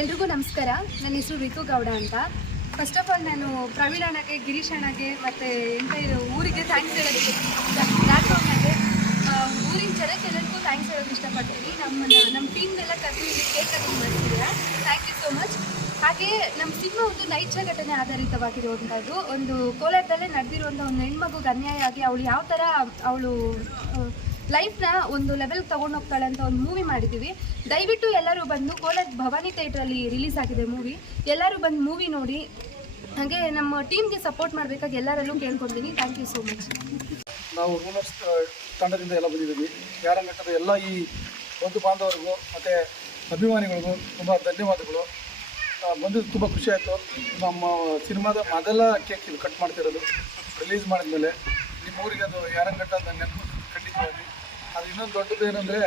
ಎಲ್ರಿಗೂ ನಮಸ್ಕಾರ. ನನ್ನ ಹೆಸರು ರಿತು ಗೌಡ ಅಂತ. ಫಸ್ಟ್ ಆಫ್ ಆಲ್ ನಾನು ಪ್ರವೀಣ್ ಅಣ್ಣಗೆ, ಗಿರೀಶ್ ಅಣ್ಣಗೆ ಮತ್ತು ಎಂಟೈರ್ ಊರಿಗೆ ಥ್ಯಾಂಕ್ಸ್ ಹೇಳೋದಕ್ಕೆ, ಪ್ಲ್ಯಾಟ್ಫಾರ್ಮ್ಗೆ ಊರಿನ ಜನಕ್ಕೆ ಎಲ್ಲರಿಗೂ ಥ್ಯಾಂಕ್ಸ್ ಹೇಳೋಕ್ಕೆ ಇಷ್ಟಪಡ್ತೀನಿ. ನಮ್ಮ ಟೀಮ್ನೆಲ್ಲ ಕರೆದು ಇಲ್ಲಿ ಕೇಕ್ ಕಟಿಂಗ್ ಮಾಡ್ತಿದ್ದೀರಾ, ಥ್ಯಾಂಕ್ ಯು ಸೋ ಮಚ್. ಹಾಗೆ ನಮ್ಮ ಸಿನಿಮಾ ಒಂದು ನೈಜ ಘಟನೆ ಆಧಾರಿತವಾಗಿರುವಂಥದ್ದು. ಒಂದು ಕೋಲಾರದಲ್ಲೇ ನಡೆದಿರುವಂಥ ಒಂದು ಹೆಣ್ಮಗುಗೆ ಅನ್ಯಾಯ ಆಗಿ ಅವಳು ಯಾವ ಥರ ಅವಳು ಲೈಫ್ನ ಒಂದು ಲೆವೆಲ್ಗೆ ತೊಗೊಂಡೋಗ್ತಾಳೆ ಅಂತ ಒಂದು ಮೂವಿ ಮಾಡಿದ್ದೀವಿ. ದಯವಿಟ್ಟು ಎಲ್ಲರೂ ಬಂದು ಕೋಲಾರ ಭವಾನಿ ಥಿಯೇಟ್ರಲ್ಲಿ ರಿಲೀಸ್ ಆಗಿದೆ ಮೂವಿ. ಎಲ್ಲರೂ ಬಂದು ಮೂವಿ ನೋಡಿ, ಹಾಗೆ ನಮ್ಮ ಟೀಮ್ಗೆ ಸಪೋರ್ಟ್ ಮಾಡಬೇಕಾಗಿ ಎಲ್ಲರಲ್ಲೂ ಕೇಳ್ಕೊಳ್ತೀನಿ. Thank you so much. ನಾವು ರೂಲರ್ಸ್ ತಂಡದಿಂದ ಎಲ್ಲ ಬಂದಿದ್ದೀವಿ. ಯಾರಂಗಟ್ಟದ ಎಲ್ಲ ಈ ಬಂಧು ಬಾಂಧವರಿಗೂ ಮತ್ತು ಅಭಿಮಾನಿಗಳಿಗೂ ತುಂಬ ಧನ್ಯವಾದಗಳು. ಬಂದಿದ್ದು ತುಂಬ ಖುಷಿ ಆಯಿತು. ನಮ್ಮ ಸಿನಿಮಾದ ಮೊದಲ ಕೇಕ್ ಇದು ಕಟ್ ಮಾಡ್ತಿರೋದು ರಿಲೀಸ್ ಮಾಡಿದ್ಮೇಲೆ ನಿಮ್ಮ ಊರಿಗೆ ಅದು ಯಾರಂಗಟ್ಟ ಅಂತ ನೆನಪು ಖಂಡಿತವಾಗಿ. ಅದು ಇನ್ನೊಂದು ದೊಡ್ಡದು ಏನಂದರೆ,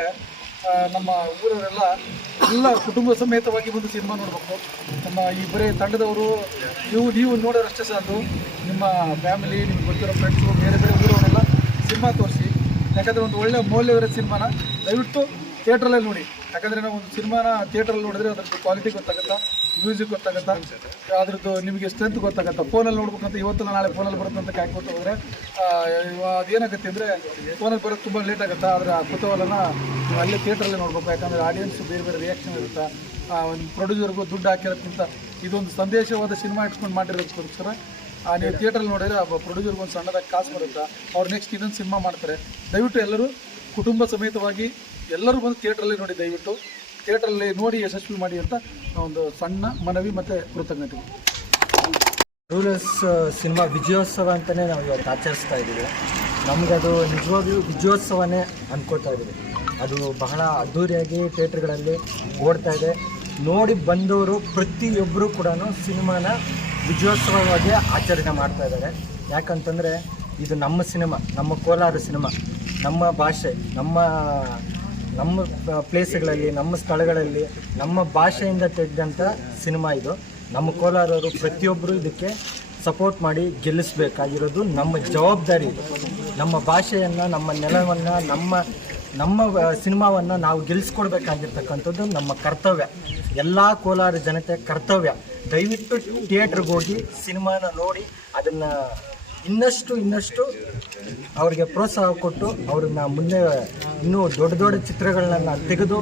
ನಮ್ಮ ಊರವರೆಲ್ಲ ಎಲ್ಲ ಕುಟುಂಬ ಸಮೇತವಾಗಿ ಬಂದು ಸಿನಿಮಾ ನೋಡಬೇಕು. ನಮ್ಮ ಈ ಬರೀ ತಂಡದವರು ನೀವು ನೋಡೋರಷ್ಟೇ ಸಾಕು. ನಿಮ್ಮ ಫ್ಯಾಮಿಲಿ, ನಿಮ್ಗೆ ಗೊತ್ತಿರೋ ಫ್ರೆಂಡ್ಸು, ಬೇರೆ ಬೇರೆ ಊರವರೆಲ್ಲ ಸಿನಿಮಾ ತೋರಿಸಿ. ಯಾಕಂದರೆ ಒಂದು ಒಳ್ಳೆ ಮೌಲ್ಯವಿರೋ ಸಿನಿಮಾನ ದಯವಿಟ್ಟು ಥಿಯೇಟ್ರಲ್ಲೇ ನೋಡಿ. ಯಾಕಂದರೆ ನಾವು ಒಂದು ಸಿನಿಮಾನ ಥಿಯೇಟ್ರಲ್ಲಿ ನೋಡಿದ್ರೆ ಅದ್ರದ್ದು ಕ್ವಾಲಿಟಿ ಗೊತ್ತಾಗುತ್ತಾ, ಮ್ಯೂಸಿಕ್ ಗೊತ್ತಾಗುತ್ತಾ, ಅದ್ರದ್ದು ನಿಮಗೆ ಸ್ಟ್ರೆಂತ್ ಗೊತ್ತಾಗುತ್ತಾ. ಫೋನಲ್ಲಿ ನೋಡ್ಬೇಕಂತ ಇವತ್ತಲ್ಲ ನಾಳೆ ಫೋನಲ್ಲಿ ಬರುತ್ತೆ ಅಂತ ಕಾಯ್ಕೊತ ಹೋದರೆ ಅದೇನಾಗುತ್ತೆ ಅಂದರೆ ಫೋನಲ್ಲಿ ಬರೋದು ತುಂಬ ಲೇಟ್ ಆಗುತ್ತೆ. ಆದರೆ ಆ ಕುತೂಹಲನ ನೀವು ಅಲ್ಲೇ ಥಿಯೇಟ್ರಲ್ಲೇ ನೋಡ್ಬೇಕು. ಯಾಕಂದರೆ ಆಡಿಯನ್ಸು ಬೇರೆ ಬೇರೆ ರಿಯಾಕ್ಷನ್ ಇರುತ್ತೆ. ಒಂದು ಪ್ರೊಡ್ಯೂಸರ್ಗೂ ದುಡ್ಡು ಹಾಕಿರೋದಕ್ಕಿಂತ ಇದೊಂದು ಸಂದೇಶವಾದ ಸಿನಿಮಾ ಇಟ್ಕೊಂಡು ಮಾಡಿರೋದಕ್ಕೋಸ್ಕರ ನೀವು ಥಿಯೇಟ್ರಲ್ಲಿ ನೋಡಿದರೆ ಆ ಪ್ರೊಡ್ಯೂಸರ್ಗೆ ಒಂದು ಸಣ್ಣದಾಗಿ ಕಾಸು ಬರುತ್ತೆ. ಅವ್ರು ನೆಕ್ಸ್ಟ್ ಇನ್ನೊಂದು ಸಿನಿಮಾ ಮಾಡ್ತಾರೆ. ದಯವಿಟ್ಟು ಎಲ್ಲರೂ ಕುಟುಂಬ ಸಮೇತವಾಗಿ ಎಲ್ಲರೂ ಬಂದು ಥಿಯೇಟ್ರಲ್ಲಿ ನೋಡಿ. ದಯವಿಟ್ಟು ಥಿಯೇಟ್ರಲ್ಲಿ ನೋಡಿ ಯಶಸ್ವಿ ಮಾಡಿ ಅಂತ ಒಂದು ಸಣ್ಣ ಮನವಿ ಮತ್ತು ಕೃತಜ್ಞತೆ. ರೂಲರ್ಸ್ ಸಿನಿಮಾ ವಿಜಯೋತ್ಸವ ಅಂತಲೇ ನಾವು ಇವತ್ತು ಆಚರಿಸ್ತಾ ಇದ್ದೀವಿ. ನಮಗದು ನಿಜವಾಗ್ಲೂ ವಿಜಯೋತ್ಸವನೇ ಅಂದ್ಕೊಳ್ತಾ ಇದ್ದೀವಿ. ಅದು ಬಹಳ ಅದ್ಧೂರಿಯಾಗಿ ಥಿಯೇಟ್ರ್ಗಳಲ್ಲಿ ಓಡ್ತಾ ಇದೆ. ನೋಡಿ ಬಂದವರು ಪ್ರತಿಯೊಬ್ಬರು ಕೂಡ ಸಿನಿಮಾನ ವಿಜಯೋತ್ಸವವಾಗಿ ಆಚರಣೆ ಮಾಡ್ತಾ ಇದ್ದಾರೆ. ಯಾಕಂತಂದರೆ ಇದು ನಮ್ಮ ಸಿನಿಮಾ, ನಮ್ಮ ಕೋಲಾರ ಸಿನಿಮಾ, ನಮ್ಮ ಭಾಷೆ, ನಮ್ಮ ಪ್ಲೇಸ್ಗಳಲ್ಲಿ, ನಮ್ಮ ಸ್ಥಳಗಳಲ್ಲಿ, ನಮ್ಮ ಭಾಷೆಯಿಂದ ತೆಗೆದಂಥ ಸಿನಿಮಾ ಇದು. ನಮ್ಮ ಕೋಲಾರವರು ಪ್ರತಿಯೊಬ್ಬರು ಇದಕ್ಕೆ ಸಪೋರ್ಟ್ ಮಾಡಿ ಗೆಲ್ಲಿಸಬೇಕಾಗಿರೋದು ನಮ್ಮ ಜವಾಬ್ದಾರಿ. ಇದು ನಮ್ಮ ಭಾಷೆಯನ್ನು, ನಮ್ಮ ನೆಲವನ್ನು, ನಮ್ಮ ಸಿನಿಮಾವನ್ನು ನಾವು ಗೆಲ್ಲಿಸ್ಕೊಡ್ಬೇಕಾಗಿರ್ತಕ್ಕಂಥದ್ದು ನಮ್ಮ ಕರ್ತವ್ಯ, ಎಲ್ಲ ಕೋಲಾರ ಜನತೆ ಕರ್ತವ್ಯ. ದಯವಿಟ್ಟು ಥಿಯೇಟ್ರಿಗೆ ಹೋಗಿ ಸಿನಿಮಾನ ನೋಡಿ ಅದನ್ನು ಇನ್ನಷ್ಟು ಅವ್ರಿಗೆ ಪ್ರೋತ್ಸಾಹ ಕೊಟ್ಟು ಅವ್ರನ್ನ ಮುಂದೆ ಇನ್ನೂ ದೊಡ್ಡ ದೊಡ್ಡ ಚಿತ್ರಗಳನ್ನ ತೆಗೆದು,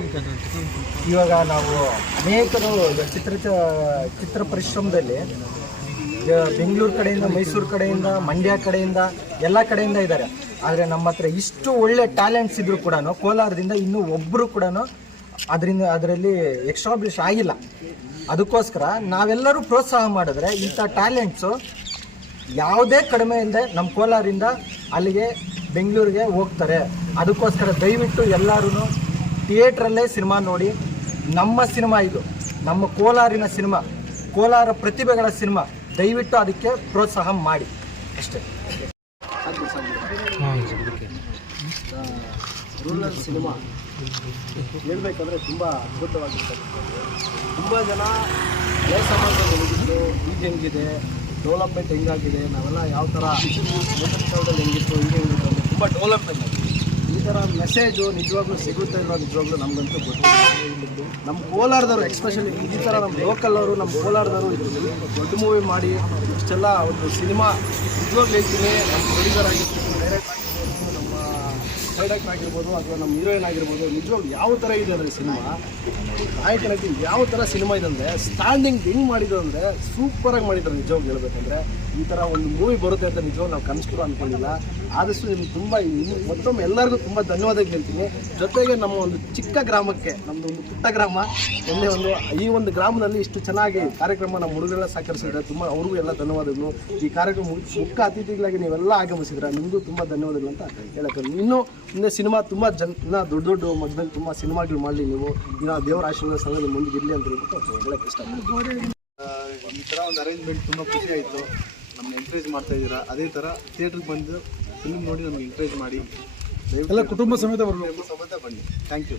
ಇವಾಗ ನಾವು ಅನೇಕರು ಚಿತ್ರ ಪರಿಶ್ರಮದಲ್ಲಿ ಬೆಂಗಳೂರು ಕಡೆಯಿಂದ, ಮೈಸೂರು ಕಡೆಯಿಂದ, ಮಂಡ್ಯ ಕಡೆಯಿಂದ, ಎಲ್ಲ ಕಡೆಯಿಂದ ಇದ್ದಾರೆ. ಆದರೆ ನಮ್ಮ ಹತ್ರ ಇಷ್ಟು ಒಳ್ಳೆ ಟ್ಯಾಲೆಂಟ್ಸ್ ಇದ್ದರೂ ಕೂಡ ಕೋಲಾರದಿಂದ ಇನ್ನೂ ಒಬ್ಬರು ಕೂಡ ಅದರಲ್ಲಿ ಎಕ್ಸ್ಟಾಬ್ಲಿಷ್ ಆಗಿಲ್ಲ. ಅದಕ್ಕೋಸ್ಕರ ನಾವೆಲ್ಲರೂ ಪ್ರೋತ್ಸಾಹ ಮಾಡಿದ್ರೆ ಇಂಥ ಟ್ಯಾಲೆಂಟ್ಸು ಯಾವುದೇ ಕಡಿಮೆ ಇಲ್ಲದೆ ನಮ್ಮ ಕೋಲಾರಿಂದ ಅಲ್ಲಿಗೆ ಬೆಂಗಳೂರಿಗೆ ಹೋಗ್ತಾರೆ. ಅದಕ್ಕೋಸ್ಕರ ದಯವಿಟ್ಟು ಎಲ್ಲರೂ ಥಿಯೇಟ್ರಲ್ಲೇ ಸಿನಿಮಾ ನೋಡಿ. ನಮ್ಮ ಸಿನಿಮಾ ಇದು, ನಮ್ಮ ಕೋಲಾರಿನ ಸಿನಿಮಾ, ಕೋಲಾರ ಪ್ರತಿಭೆಗಳ ಸಿನಿಮಾ. ದಯವಿಟ್ಟು ಅದಕ್ಕೆ ಪ್ರೋತ್ಸಾಹ ಮಾಡಿ ಅಷ್ಟೇ. ರೂರಲ್ ಸಿನಿಮಾ ಹೇಳಬೇಕಂದ್ರೆ ತುಂಬ ಅದ್ಭುತವಾಗಿರ್ತಕ್ಕಂಥದ್ದು. ತುಂಬ ಜನ ಹಳೆ ಸಮಾಜದಲ್ಲಿ ಹೋಗಿದ್ದು ಈಗ ಹೆಂಗಿದೆ, ಡೆವಲಪ್ಮೆಂಟ್ ಹೆಂಗಾಗಿದೆ, ನಾವೆಲ್ಲ ಯಾವ ಥರ ಕಾಲದಲ್ಲಿ ಹೆಂಗಿತ್ತು, ಈಗ ಹೆಂಗಿತ್ತು ಅಂತ ತುಂಬ ಡೆವಲಪ್ಮೆಂಟ್ ಆಗಿದೆ. ಈ ಥರ ಮೆಸೇಜು ನಿಜವಾಗ್ಲೂ ಸಿಗುತ್ತೆ ಇರೋ ನಿಜವಾಗ್ಲೂ ನಮಗಂತೂ ಗೊತ್ತಿಲ್ಲ. ನಮ್ಮ ಕೋಲಾರದವರು ಎಕ್ಸ್ಪೆಷಲಿ ಈ ಥರ ನಮ್ಮ ಲೋಕಲ್ ಅವರು, ನಮ್ಮ ಕೋಲಾರದವರು ದೊಡ್ಡ ಮೂವಿ ಮಾಡಿ ಇಷ್ಟೆಲ್ಲ ಒಂದು ಸಿನಿಮಾ ನಿಜವಾಗ್ಲೂ ಹೇಳ್ತೀನಿ. ನಮ್ಮ ಪ್ರೊಡ್ಯೂಸರ್ ಆಗಿರ್ಬೋದು, ಡೈರೆಕ್ಟ್ ಆಗಿರ್ಬೋದು, ನಮ್ಮ ಡೈರೆಕ್ಟರ್ ಆಗಿರ್ಬೋದು, ಅಥವಾ ನಮ್ಮ ಹೀರೋಯಿನ್ ಆಗಿರ್ಬೋದು, ನಿಜವಾಗ್ಲೂ ಯಾವ ಥರ ಇದೆ ಅಂದರೆ ಸಿನಿಮಾ ನಾಯಕನಾಗಿ ಯಾವ ಥರ ಸಿನಿಮಾ ಇದೆ ಅಂದರೆ ಸ್ಟ್ಯಾಂಡಿಂಗ್ ಹೆಂಗೆ ಮಾಡಿದ್ರು ಅಂದರೆ ಸೂಪರಾಗಿ ಮಾಡಿದ್ದಾರೆ. ನಿಜವಾಗ್ಲೂ ಹೇಳ್ಬೇಕಂದ್ರೆ ಈ ಥರ ಒಂದು ಮೂವಿ ಬರುತ್ತೆ ಅಂತ ನಿಜವಾಗ್ಲೂ ನಾವು ಕನಸ್ಕರು ಅಂದ್ಕೊಂಡಿಲ್ಲ. ಆದಷ್ಟು ನಿಮ್ಗೆ ತುಂಬ ಮತ್ತೊಮ್ಮೆ ಎಲ್ಲರಿಗೂ ತುಂಬ ಧನ್ಯವಾದ ಹೇಳ್ತೀನಿ. ಜೊತೆಗೆ ನಮ್ಮ ಒಂದು ಚಿಕ್ಕ ಗ್ರಾಮಕ್ಕೆ, ನಮ್ಮದು ಒಂದು ಪುಟ್ಟ ಗ್ರಾಮ, ಈ ಒಂದು ಗ್ರಾಮದಲ್ಲಿ ಇಷ್ಟು ಚೆನ್ನಾಗಿ ಕಾರ್ಯಕ್ರಮ ನಮ್ಮ ಹುಡುಗರೆಲ್ಲ ಸಹಕರಿಸಿದ್ರೆ ತುಂಬ ಅವ್ರಿಗೂ ಎಲ್ಲ ಧನ್ಯವಾದಗಳು. ಈ ಕಾರ್ಯಕ್ರಮ ಮುಖ್ಯ ಅತಿಥಿಗಳಾಗಿ ನೀವೆಲ್ಲ ಆಗಮಿಸಿದ್ರೆ ನಿಮಗೂ ತುಂಬ ಧನ್ಯವಾದಗಳು ಅಂತ ಹೇಳಕ್ಕೆ. ಇನ್ನೂ ಮುಂದೆ ಸಿನಿಮಾ ತುಂಬ ಇನ್ನೂ ದೊಡ್ಡ ಮಧ್ಯದಲ್ಲಿ ತುಂಬ ಸಿನಿಮಾಗಳು ಮಾಡಲಿ ನೀವು. ಇನ್ನೂ ದೇವರ ಆಶೀರ್ವಾದ ಸಂಘದಲ್ಲಿ ಮುಂದೆ ಇರಲಿ ಅಂತ ಹೇಳ್ಬಿಟ್ಟು ಹೇಳಕ್ಕೆ ಇಷ್ಟಪಡ್ತೀನಿ. ಈ ಥರ ಒಂದು ಅರೇಂಜ್ಮೆಂಟ್ ತುಂಬ ಖುಷಿ ಆಯಿತು. ನಮ್ಮನ್ನ ಎಂಕರೇಜ್ ಮಾಡ್ತಾ ಇದ್ದೀರಾ. ಅದೇ ಥರ ಥಿಯೇಟ್ರಿಗೆ ಬಂದು ಫಿಲ್ಮ್ ನೋಡಿ ನಮಗೆ ಎಂಕರೇಜ್ ಮಾಡಿ. ಎಲ್ಲ ಕುಟುಂಬ ಸಮೇತ ಬನ್ನಿ. Thank you.